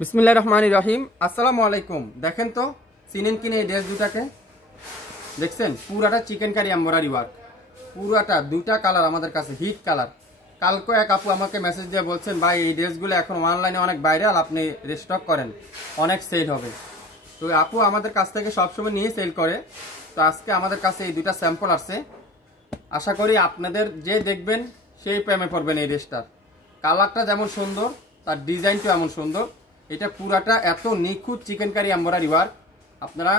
বিসমিল্লাহির রহমানির রহিম। আসসালামু আলাইকুম। দেখেন তো চিনেন কিনে এই ড্রেস দুটাকে দেখছেন, পুরাটা চিকেন কারি এমব্রয়ডারি ওয়ার্ক, পুরাটা দুটা কালার আমাদের কাছে হিট কালার। কালকে এক আপু আমাকে মেসেজ দিয়ে বলছেন, ভাই এই ড্রেসগুলো এখন অনলাইনে অনেক ভাইরাল, আপনি রিস্টক করেন, অনেক সেল হবে। তো আপু আমাদের কাছ থেকে সবসময় নিয়ে সেল করে। তো আজকে আমাদের কাছে এই দুটা স্যাম্পল আসছে, আশা করি আপনাদের যে দেখবেন সেই প্রেমে পড়বেন। এই ড্রেসটার কালারটা যেমন সুন্দর, তার ডিজাইনটা এমন সুন্দর। এটা পুরাটা এত নিখুঁত চিকেন কারি এমব্রয়ডারি ওয়ার্ক, আপনারা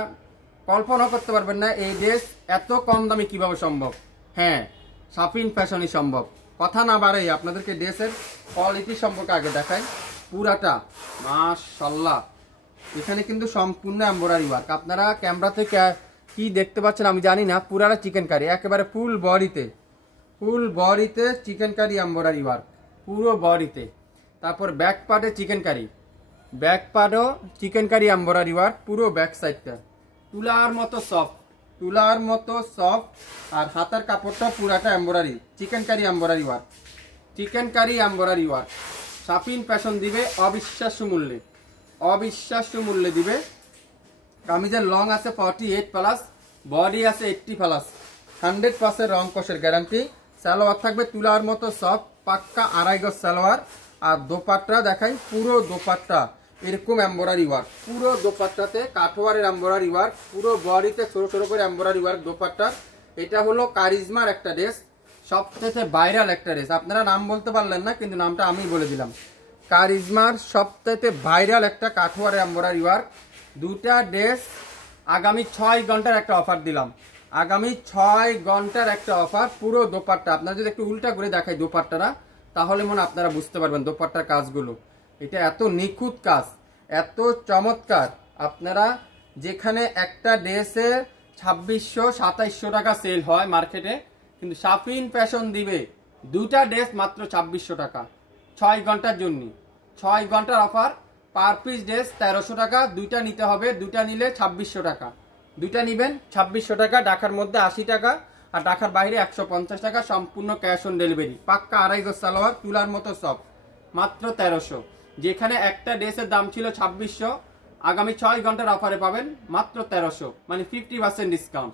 কল্পনা করতে পারবেন না এই ড্রেস এত কম দামে কিভাবে সম্ভব। হ্যাঁ, শাফিন ফ্যাশনই সম্ভব। কথা না বাড়াই আপনাদেরকে ড্রেসের কোয়ালিটি সম্পর্কে আগে দেখাই। পুরাটা মাশাআল্লাহ, এখানে কিন্তু সম্পূর্ণ এমব্রয়ডারি ওয়ার্ক। আপনারা ক্যামেরা থেকে কি দেখতে পাচ্ছেন আমি জানি না, পুরাটা চিকেন কারি একেবারে ফুল বডিতে চিকেন কারি এমব্রয়ডারি ওয়ার্ক, পুরো বডিতে। তারপর ব্যাক পার্টে চিকেন কারি, ব্যাক পার্টও চিকেন কারি এমব্রয়ডারি ওয়ার্ক, পুরো ব্যাক সাইডটা তুলার মতো সফট। আর হাতার কাপড়টা পুরাটা embroidery chikankari embroidery work. Shafin fashion দিবে অবিশ্বাস্য মূল্যে দিবে। কামিজের লং আছে 48 প্লাস, বডি আছে 80 প্লাস, 100% রং কষের গ্যারান্টি। সালোয়ার থাকবে তুলার মতো সফট, পাক্কা আড়াই গজ সালোয়ার। আর দোপাট্টা দেখাই, পুরো দোপাট্টা এরকম এমব্রয়ডারি ওয়ার্ক, পুরো দোপাট্টাতে কাঠওয়ারের এমব্রয়ডারি ওয়ার্ক, পুরো বডিতে ছোট ছোট করে এমব্রয়ডারি ওয়ার্ক দোপাট্টা। এটা হলো কারিজমার একটা ড্রেস, সবথেকে ভাইরাল একটা ড্রেস। আপনারা নাম বলতে পারলেন না, কিন্তু নামটা আমি বলে দিলাম। কারিজমার সবথেকে ভাইরাল একটা কাঠওয়ারের এমব্রয়ডারি ওয়ার্ক। দুটা ড্রেস আগামী 6 ঘন্টার একটা অফার দিলাম, আগামী 6 ঘন্টার একটা অফার। পুরো দোপাট্টা আপনারা যদি একটু উল্টা করে দেখাই দোপাট্টারা, তাহলে মনে আপনারা বুঝতে পারবেন দোপাট্টার কাজগুলো। এটা এত নিখুঁত কাজ, এত চমৎকার। আপনারা যেখানে একটা ড্রেসে 2600-2700 টাকা সেল হয় মার্কেটে, কিন্তু শাফিন ফ্যাশন দিবে দুটা ড্রেস মাত্র 2600 টাকা 6 ঘন্টার জন্য। 6 ঘন্টার অফার, পার পিস ড্রেস 1300 টাকা। দুইটা নিতে হবে, দুইটা নিলে 2600 টাকা। দুইটা নিবেন 2600 টাকা, ঢাকার মধ্যে 80 টাকা আর ঢাকার বাইরে 150 টাকা, সম্পূর্ণ ক্যাশ অন ডেলিভারি। পাক্কা আড়াই গজ সালোয়ার, তুলার মতো সফট, মাত্র 1300। যেখানে একটা ড্রেসের দাম ছিল 2600, আগামী 6 ঘন্টার অফারে পাবেন মাত্র 1300, মানে 50% ডিসকাউন্ট।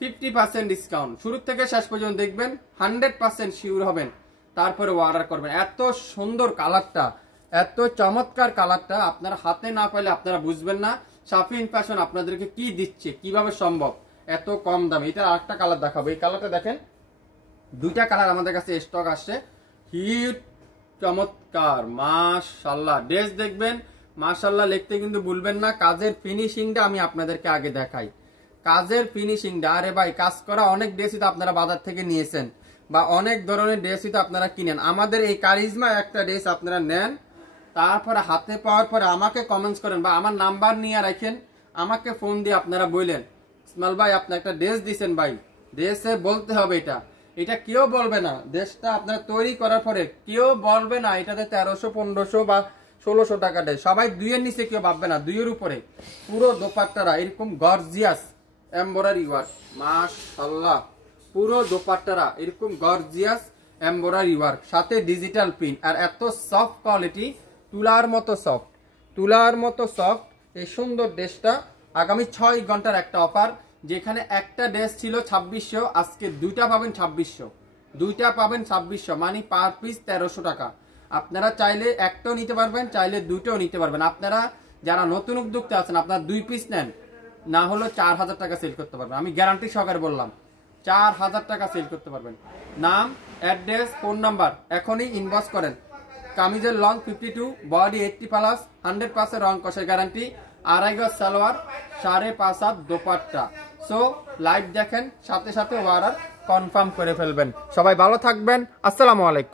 50% ডিসকাউন্ট শুরু থেকে শেষ পর্যন্ত দেখবেন, 100% শিওর হবেন, তারপরে অর্ডার করবেন। এত সুন্দর কালারটা, এত চমৎকার কালারটা আপনারা হাতে না পাইলে আপনারা বুঝবেন না শাফিন ফ্যাশন আপনাদেরকে কি দিচ্ছে, কিভাবে সম্ভব এত কম দামে। এটা আরেকটা কালার দেখাবো, এই কালারটা দেখেন। দুইটা কালার আমাদের কাছে স্টক আসছে, হিট চমৎকার মাশাআল্লাহ। ড্রেস দেখবেন মাশাআল্লাহ লিখতে কিন্তু ভুলবেন না। কাজের ফিনিশিংটা আমি আপনাদেরকে আগে দেখাই, কাজের ফিনিশিংটা। আরে ভাই, কাজ করা অনেক ড্রেসই তো আপনারা বাজার থেকে নিয়েছেন, বা অনেক ধরনের ড্রেসই তো আপনারা কিনেন। আমাদের এই কারিজমা একটা ড্রেস আপনারা নেন, তারপরে হাতে পাওয়ার পরে আমাকে কমেন্টস করেন, বা আমার নাম্বার নিয়ে রাখেন, আমাকে ফোন দিয়ে আপনারা বললেন, ইসমাইল ভাই আপনি একটা ড্রেস দিচ্ছেন, ভাই ড্রেসে বলতে হবে এটা। এটা কেউ বলবে না, ড্রেসটা আপনারা তৈরি করার পরে কেউ বলবে না এটাতে 1300, 1500 বা 1600 টাকা দেয়। সবাই দুইয়ের নিচে কেউ ভাববে না, দুইয়ের উপরে। পুরো দোপাট্টারা এরকম গর্জিয়াস এমব্রয়ডারি ওয়ার্ক মাশাআল্লাহ, পুরো দোপাট্টারা এরকম গর্জিয়াস এমব্রয়ডারি ওয়ার্ক, সাথে ডিজিটাল প্রিন্ট। আর এত সফট কোয়ালিটি, তুলার মতো সফট এই সুন্দর ড্রেসটা। আগামী 6 ঘন্টার একটা অফার, যেখানে একটা ড্রেস ছিল 2600, আজকে দুইটা পাবেন 2600, মানে পার পিস 1300 টাকা। আপনারা চাইলে একটাও নিতে পারবেন, চাইলে দুইটাও নিতে পারবেন। আপনারা যারা নতুন উদ্যোক্তা আছেন, আপনারা 2 পিস নেন, না হলো 4000 টাকা সেল করতে পারবেন। আমি গ্যারান্টি সহকারে বললাম, 4000 টাকা সেল করতে পারবেন। নাম, অ্যাড্রেস, ফোন নাম্বার এখনই ইনবক্স করেন। কামিজের লং 52, বডি 80 প্লাস, 100% রং কষের গ্যারান্টি, আড়াই গজ সালোয়ার, 5.5 হাত দোপাট্টা। সো লাইভ দেখেন, সাথে সাথে অর্ডার কনফার্ম করে ফেলবেন। সবাই ভালো থাকবেন, আসসালামু আলাইকুম।